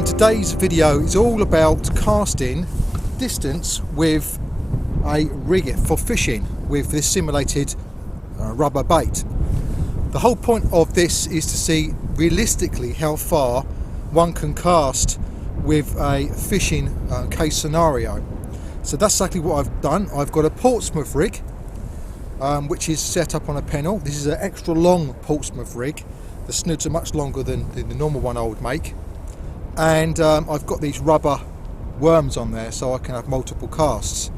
and today's video is all about casting distance with a rig for fishing with this simulated rubber bait. The whole point of this is to see realistically how far one can cast with a fishing case scenario. So that's exactly what I've done. I've got a Portsmouth rig which is set up on a pennel. This is an extra long Portsmouth rig. The snoods are much longer than the normal one I would make, and I've got these rubber worms on there so I can have multiple casts.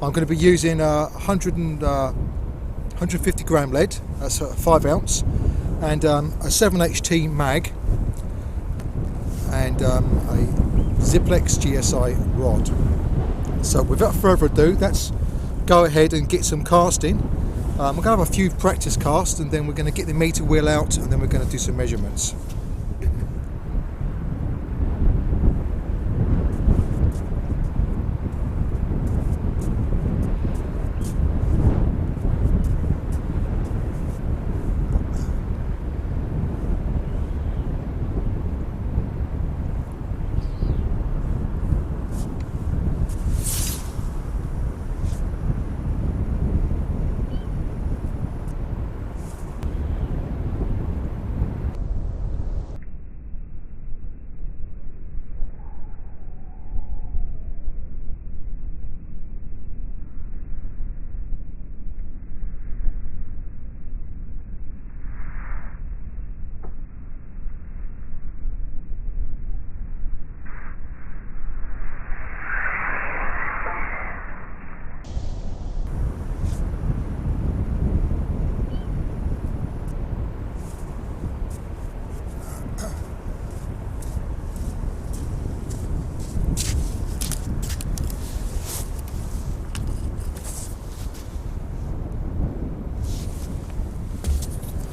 I'm going to be using 150 gram lead, that's a 5 ounce, and a 7HT mag, and a Ziplex GSI rod. So without further ado, let's go ahead and get some casting. We're going to have a few practice casts, and then we're going to get the meter wheel out, and then we're going to do some measurements.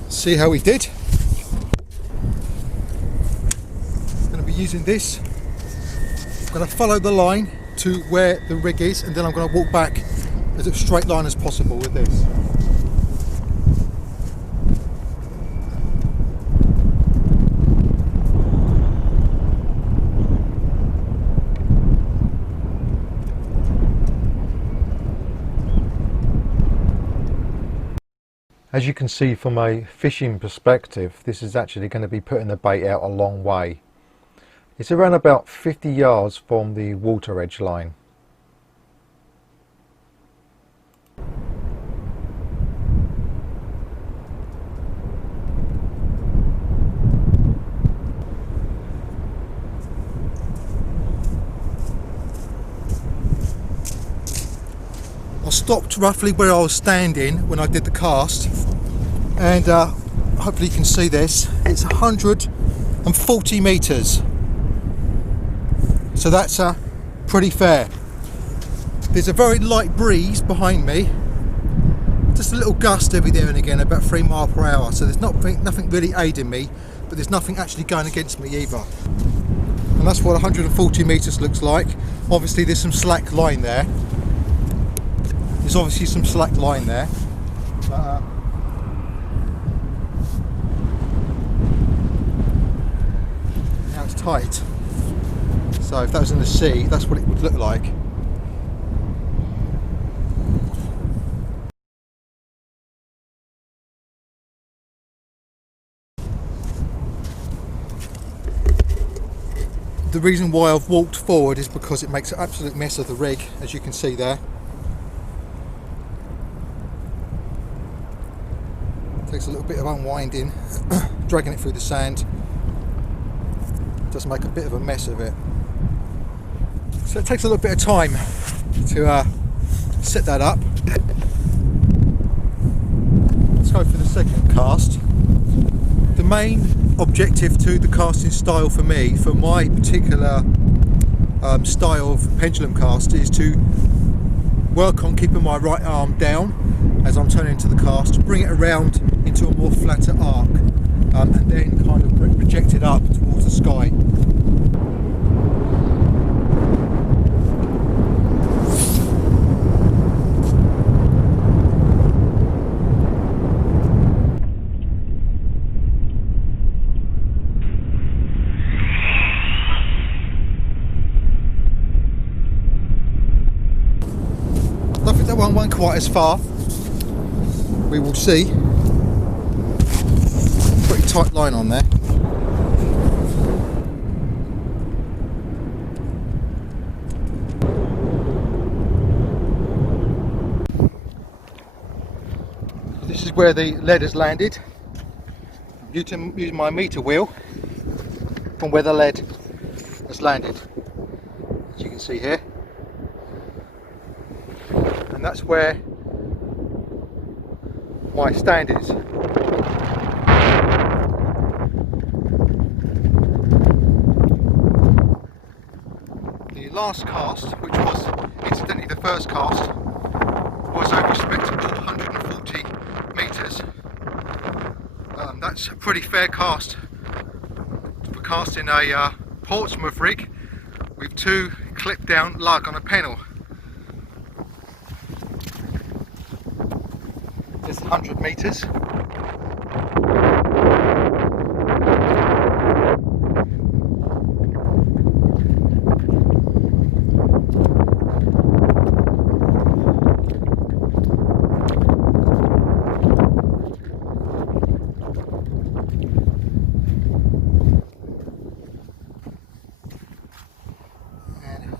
See how we did. I'm going to be using this. I'm going to follow the line to where the rig is, and then I'm going to walk back as a straight line as possible with this. As you can see from a fishing perspective, this is actually going to be putting the bait out a long way. It's around about 50 yards from the water edge line. I stopped roughly where I was standing when I did the cast, and hopefully you can see this. It's 140 meters, so that's pretty fair. There's a very light breeze behind me, just a little gust every now and again, about 3 miles per hour, so there's nothing really aiding me, but there's nothing actually going against me either. And that's what 140 meters looks like. Obviously there's some slack line there. There's obviously some slack line there. Now it's tight. So if that was in the sea, that's what it would look like. The reason why I've walked forward is because it makes an absolute mess of the rig, as you can see there. Takes a little bit of unwinding, dragging it through the sand. Does make a bit of a mess of it. So it takes a little bit of time to set that up. Let's go for the second cast. The main objective to the casting style for me, for my particular style of pendulum cast, is to work on keeping my right arm down as I'm turning into the cast, bring it around into a more flatter arc, and then kind of project it up towards the sky. quite as far. We will see. Pretty tight line on there. This is where the lead has landed. Using my meter wheel from where the lead has landed, as you can see here, and that's where my stand is. The last cast, which was incidentally the first cast, was a respectable 140 metres. That's a pretty fair cast for casting a Portsmouth rig with 2 clip down lug on a pennel. There's 100 metres.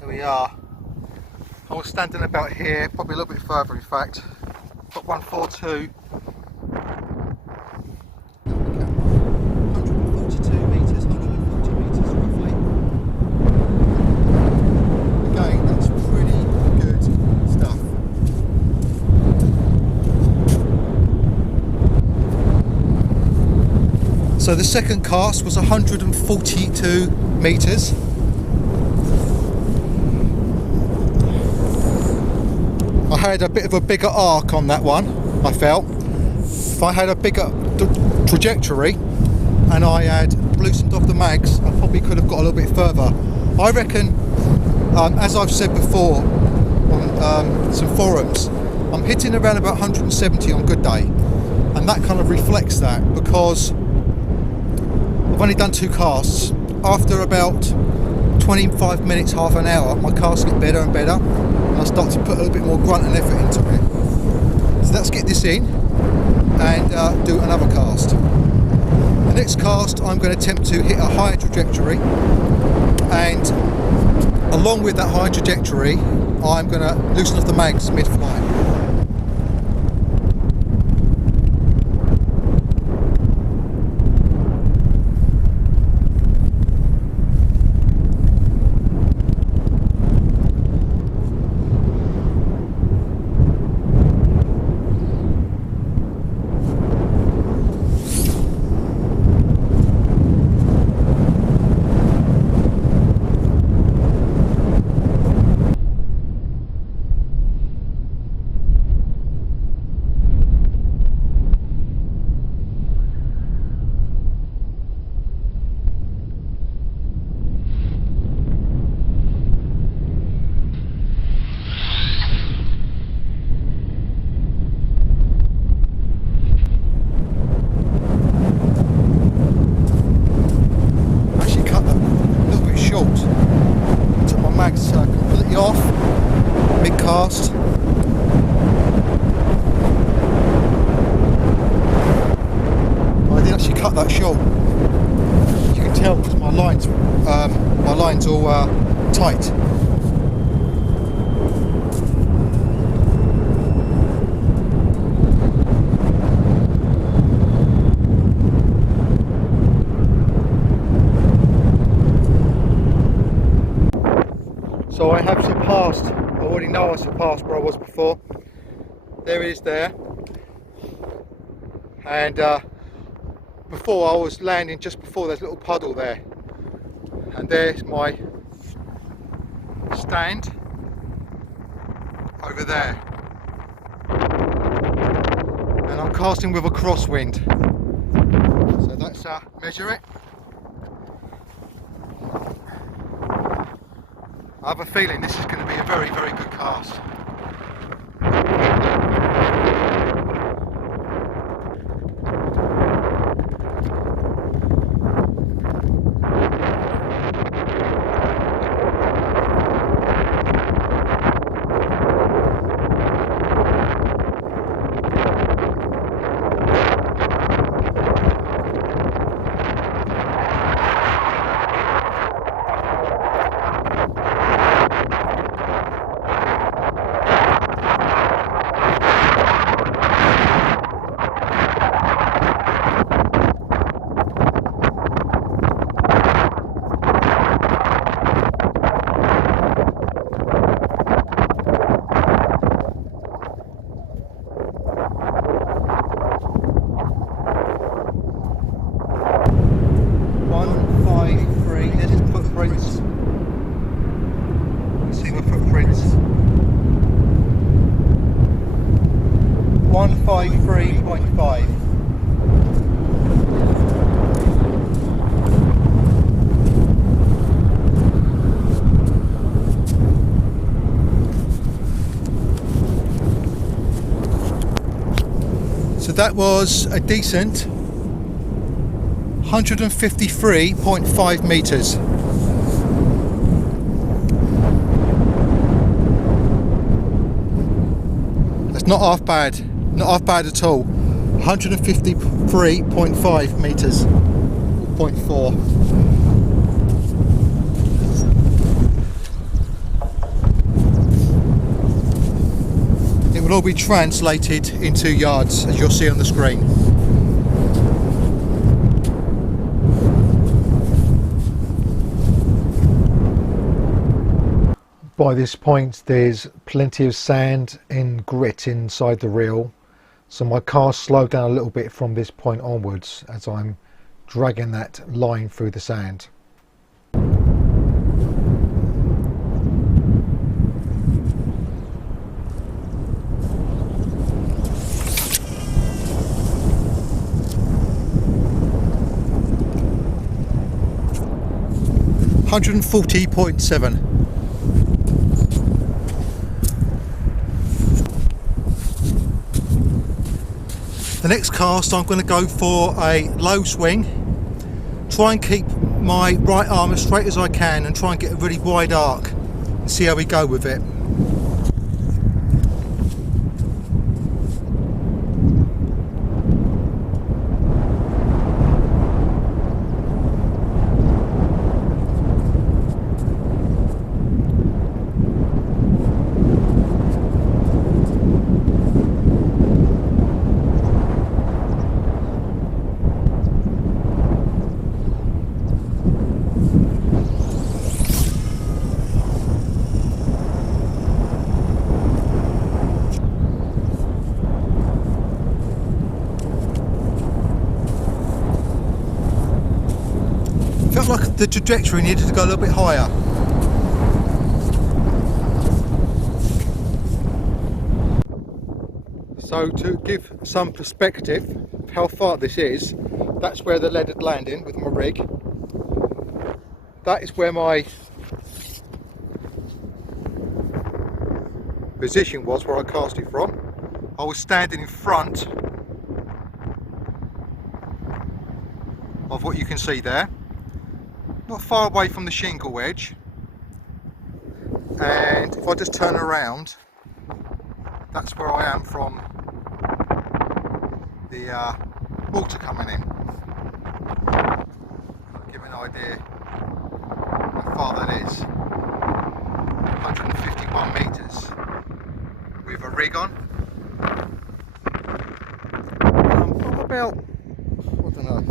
We are. I was standing about here, probably a little bit further in fact. Got 142. 142 metres, 140 metres roughly. Again, that's pretty good stuff. So the second cast was 142 metres. I had a bit of a bigger arc on that one, I felt. If I had a bigger trajectory and I had loosened off the mags, I probably could have got a little bit further. I reckon, as I've said before on some forums, I'm hitting around about 170 on good day, and that kind of reflects that, because I've only done 2 casts. After about 25 minutes, half an hour, my casts get better and better. I start to put a little bit more grunt and effort into it. So let's get this in and do another cast. The next cast I'm going to attempt to hit a higher trajectory, and along with that higher trajectory I'm going to loosen off the mags mid-flight. Completely off mid-cast. I didn't actually cut that short. You can tell because my line's all tight. So I have surpassed, I already know I surpassed where I was before. There it is there. And before I was landing just before there's a little puddle there. And there's my stand over there. And I'm casting with a crosswind. So that's measure it. I have a feeling this is going to be a very, very good cast. that was a decent 153.5 metres. That's not half bad, not half bad at all. 153.5 metres, 0.4. It will all be translated into yards, as you'll see on the screen. By this point there's plenty of sand and grit inside the reel, so my car slowed down a little bit from this point onwards as I'm dragging that line through the sand. $140.7. The next cast I'm going to go for a low swing, try and keep my right arm as straight as I can and try and get a really wide arc and see how we go with it. Felt like the trajectory needed to go a little bit higher. So to give some perspective of how far this is, that's where the lead had landed with my rig. That is where my position was, where I cast it from. I was standing in front of what you can see there, not far away from the shingle edge, and if I just turn around, that's where I am from the water coming in. I'll give you an idea how far that is. 151 metres with a rig on. I'm about, I don't know,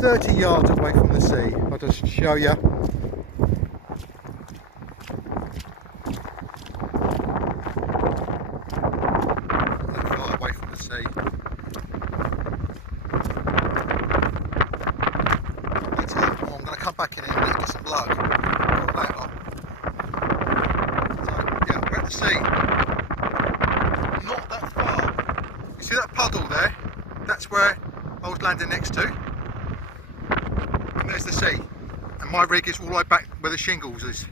30 yards away from the sea. I'll just show you. Not far away from the sea. That's it. Oh, I'm going to come back in here and get some blood. So, yeah, we're at the sea. Not that far. You see that puddle there? That's where I was landing next to. There's the sea, and my rig is all the way back where the shingles is.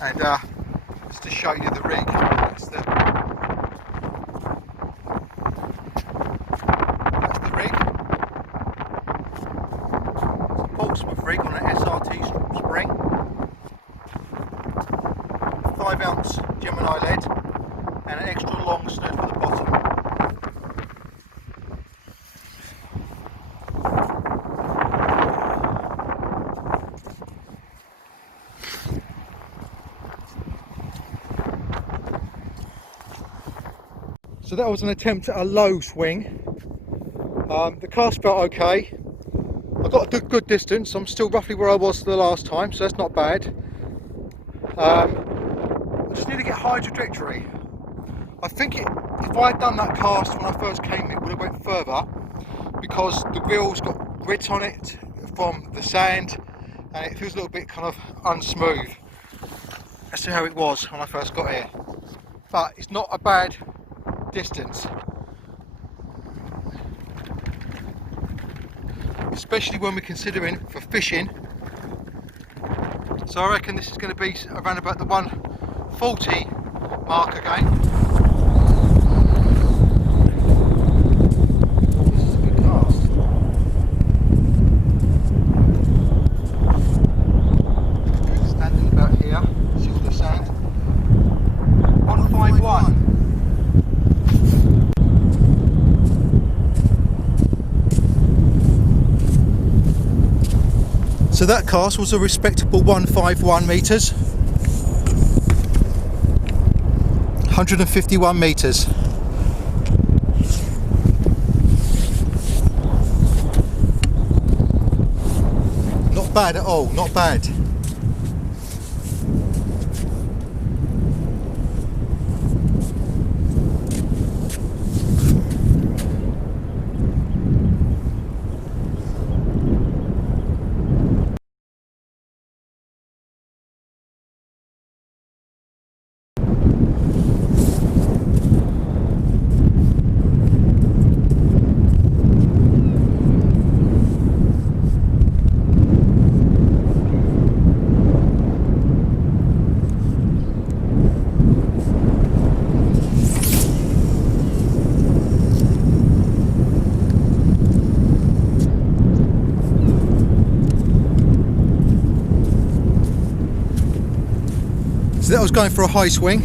And just to show you the rig, that's the rig. It's a Portsmouth rig on an SRT spring, 5-ounce Gemini lead, and an extra long snood for the bottom. So that was an attempt at a low swing. The cast felt okay. I got a good distance. I'm still roughly where I was the last time, so that's not bad. I just need to get high trajectory. I think if I had done that cast when I first came, it would have went further, because the reel's got grit on it from the sand, and it feels a little bit kind of unsmooth. That's how it was when I first got here. But it's not a bad distance, especially when we're considering for fishing So I reckon this is going to be around about the 140 mark again. This is a good cast. Standing about here, see all the sand. 151. So that cast was a respectable 151 metres. 151 metres. Not bad at all, not bad. So that was going for a high swing.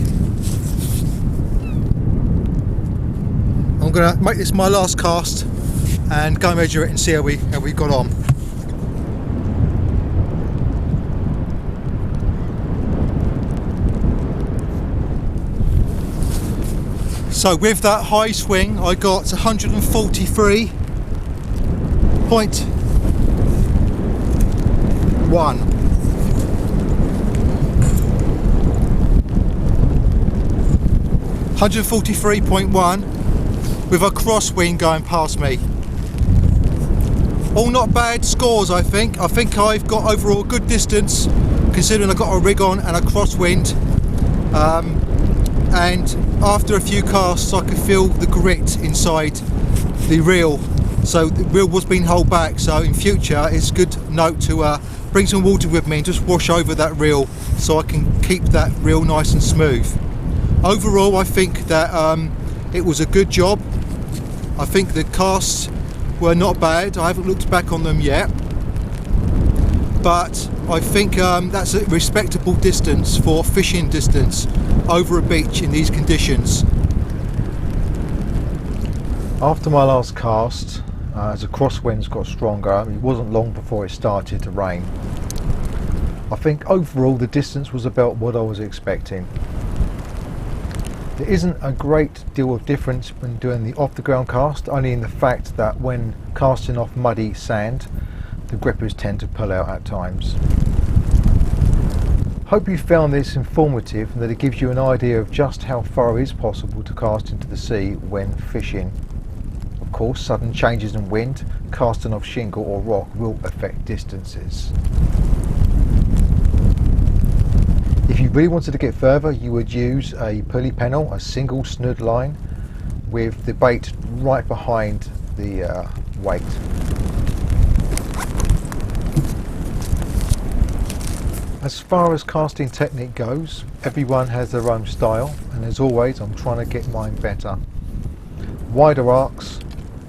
I'm going to make this my last cast and go measure it and see how we got on. So with that high swing I got 143.1. 143.1 with a crosswind going past me. All not bad scores, I think. I think I've got overall good distance considering I've got a rig on and a crosswind. And after a few casts I could feel the grit inside the reel. So the reel was being held back, so in future it's a good note to bring some water with me and just wash over that reel so I can keep that reel nice and smooth. Overall, I think that it was a good job. I think the casts were not bad. I haven't looked back on them yet, but I think that's a respectable distance for fishing distance over a beach in these conditions. After my last cast, as the crosswinds got stronger, it wasn't long before it started to rain. I think overall the distance was about what I was expecting. There isn't a great deal of difference when doing the off the ground cast, only in the fact that when casting off muddy sand, the grippers tend to pull out at times. Hope you found this informative and that it gives you an idea of just how far it is possible to cast into the sea when fishing. Of course, sudden changes in wind, casting off shingle or rock will affect distances. If you really wanted to get further, you would use a pulley pennel, a single snood line with the bait right behind the weight. As far as casting technique goes, everyone has their own style, and as always I'm trying to get mine better. Wider arcs,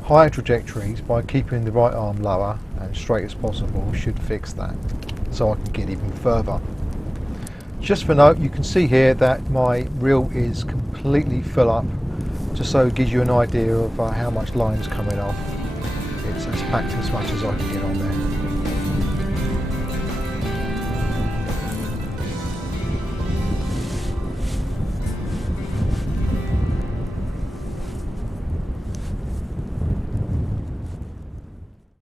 higher trajectories by keeping the right arm lower and straight as possible should fix that, so I can get even further. Just for note, you can see here that my reel is completely full up, just so it gives you an idea of how much line's coming off. It's packed as much as I can get on there.